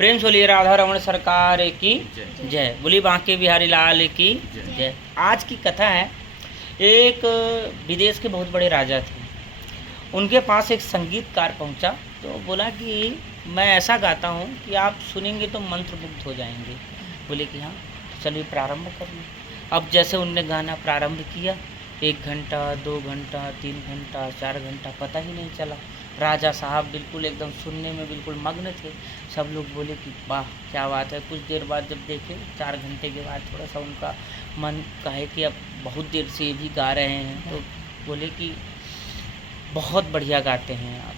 प्रेम से बोलिए राधा रमण सरकार की जय। बोलिए बांके बिहारी लाल की जय। आज की कथा है, एक विदेश के बहुत बड़े राजा थे। उनके पास एक संगीतकार पहुंचा तो बोला कि मैं ऐसा गाता हूं कि आप सुनेंगे तो मंत्रमुग्ध हो जाएंगे। बोले कि हाँ चलिए प्रारंभ करिए। अब जैसे उनने गाना प्रारंभ किया, 1 घंटा 2 घंटा 3 घंटा 4 घंटा पता ही नहीं चला। राजा साहब बिल्कुल एकदम सुनने में बिल्कुल मग्न थे। सब लोग बोले कि वाह क्या बात है। कुछ देर बाद जब देखे 4 घंटे के बाद थोड़ा सा उनका मन कहे कि अब बहुत देर से ये भी गा रहे हैं, तो बोले कि बहुत बढ़िया गाते हैं आप,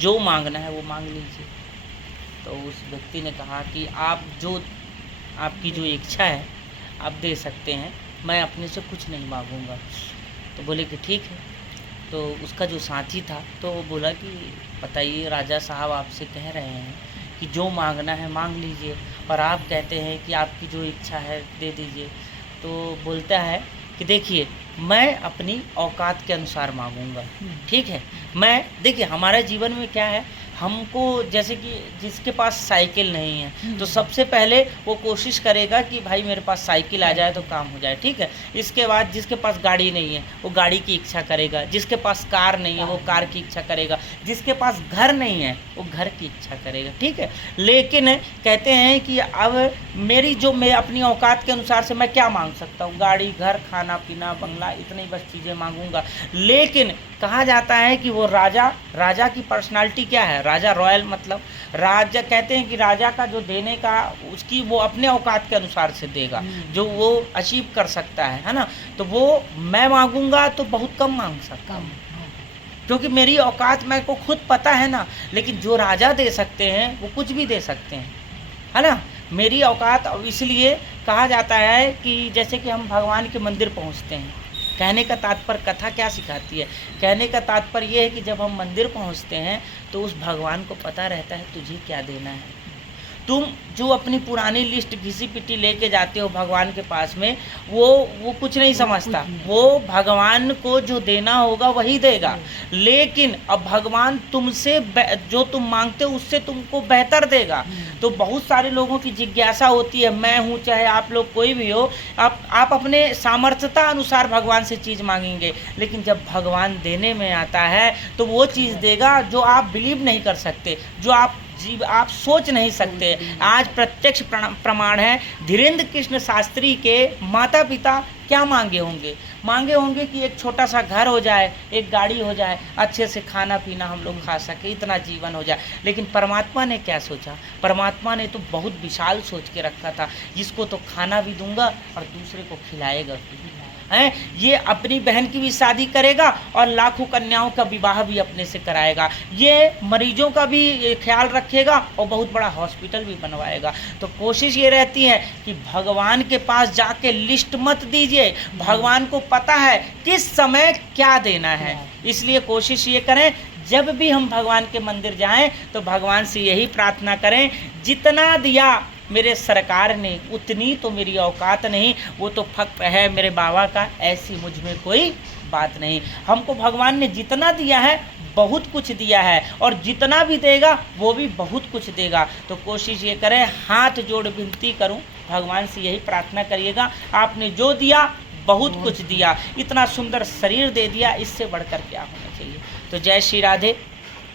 जो मांगना है वो मांग लीजिए। तो उस व्यक्ति ने कहा कि आपकी जो इच्छा है आप दे सकते हैं, मैं अपने से कुछ नहीं मांगूंगा। तो बोले कि ठीक है। तो उसका जो साथी था तो वो बोला कि बताइए राजा साहब आपसे कह रहे हैं कि जो मांगना है मांग लीजिए, और आप कहते हैं कि आपकी जो इच्छा है दे दीजिए। तो बोलता है कि देखिए मैं अपनी औकात के अनुसार मांगूंगा, ठीक है। मैं देखिए हमारे जीवन में क्या है, हमको जैसे कि जिसके पास साइकिल नहीं है तो सबसे पहले वो कोशिश करेगा कि भाई मेरे पास साइकिल आ जाए तो काम हो जाए, ठीक है। इसके बाद जिसके पास गाड़ी नहीं है वो गाड़ी की इच्छा करेगा, जिसके पास कार नहीं है वो कार की इच्छा करेगा, जिसके पास घर नहीं है वो घर की इच्छा करेगा, ठीक है। लेकिन कहते हैं कि अब मैं अपनी औकात के अनुसार से मैं क्या मांग सकता हूँ, गाड़ी घर खाना पीना बंगला, इतनी बस चीज़ें मांगूंगा। लेकिन कहा जाता है कि वो राजा की पर्सनालिटी क्या है, राजा रॉयल मतलब राजा, कहते हैं कि राजा का जो देने का उसकी वो अपने औकात के अनुसार से देगा, जो वो अचीव कर सकता है ना। तो वो मैं मांगूंगा तो बहुत कम मांग सकता हूँ, क्योंकि मेरी औकात मेरे को खुद पता है ना। लेकिन जो राजा दे सकते हैं वो कुछ भी दे सकते हैं, है ना। मेरी औकात, अब इसलिए कहा जाता है कि जैसे कि हम भगवान के मंदिर पहुंचते हैं, कहने का तात्पर्य, कथा क्या सिखाती है, कहने का तात्पर्य ये है कि जब हम मंदिर पहुंचते हैं तो उस भगवान को पता रहता है तुझे क्या देना है। तुम जो अपनी पुरानी लिस्ट घिसी पिटी लेके जाते हो भगवान के पास में, वो कुछ नहीं समझता। वो भगवान को जो देना होगा वही देगा। लेकिन अब भगवान तुमसे जो तुम मांगते हो उससे तुमको बेहतर देगा। तो बहुत सारे लोगों की जिज्ञासा होती है, मैं हूँ चाहे आप लोग कोई भी हो, आप अपने सामर्थ्यता अनुसार भगवान से चीज़ मांगेंगे। लेकिन जब भगवान देने में आता है तो वो चीज़ देगा जो आप बिलीव नहीं कर सकते, जो आप सोच नहीं सकते। आज प्रत्यक्ष प्रमाण है, धीरेन्द्र कृष्ण शास्त्री के माता पिता क्या मांगे होंगे कि एक छोटा सा घर हो जाए, एक गाड़ी हो जाए, अच्छे से खाना पीना हम लोग खा सके, इतना जीवन हो जाए। लेकिन परमात्मा ने क्या सोचा, परमात्मा ने तो बहुत विशाल सोच के रखा था, जिसको तो खाना भी दूंगा और दूसरे को खिलाएगा हैं। ये अपनी बहन की भी शादी करेगा और लाखों कन्याओं का विवाह भी अपने से कराएगा, ये मरीजों का भी ख्याल रखेगा और बहुत बड़ा हॉस्पिटल भी बनवाएगा। तो कोशिश ये रहती है कि भगवान के पास जाके लिस्ट मत दीजिए, भगवान को पता है किस समय क्या देना है। इसलिए कोशिश ये करें जब भी हम भगवान के मंदिर जाएं तो भगवान से यही प्रार्थना करें, जितना दिया मेरे सरकार ने उतनी तो मेरी औकात नहीं, वो तो फक्र है मेरे बाबा का, ऐसी मुझ में कोई बात नहीं। हमको भगवान ने जितना दिया है बहुत कुछ दिया है, और जितना भी देगा वो भी बहुत कुछ देगा। तो कोशिश ये करें, हाथ जोड़ विनती करूं, भगवान से यही प्रार्थना करिएगा, आपने जो दिया बहुत कुछ दिया, इतना सुंदर शरीर दे दिया, इससे बढ़कर क्या होना चाहिए। तो जय श्री राधे।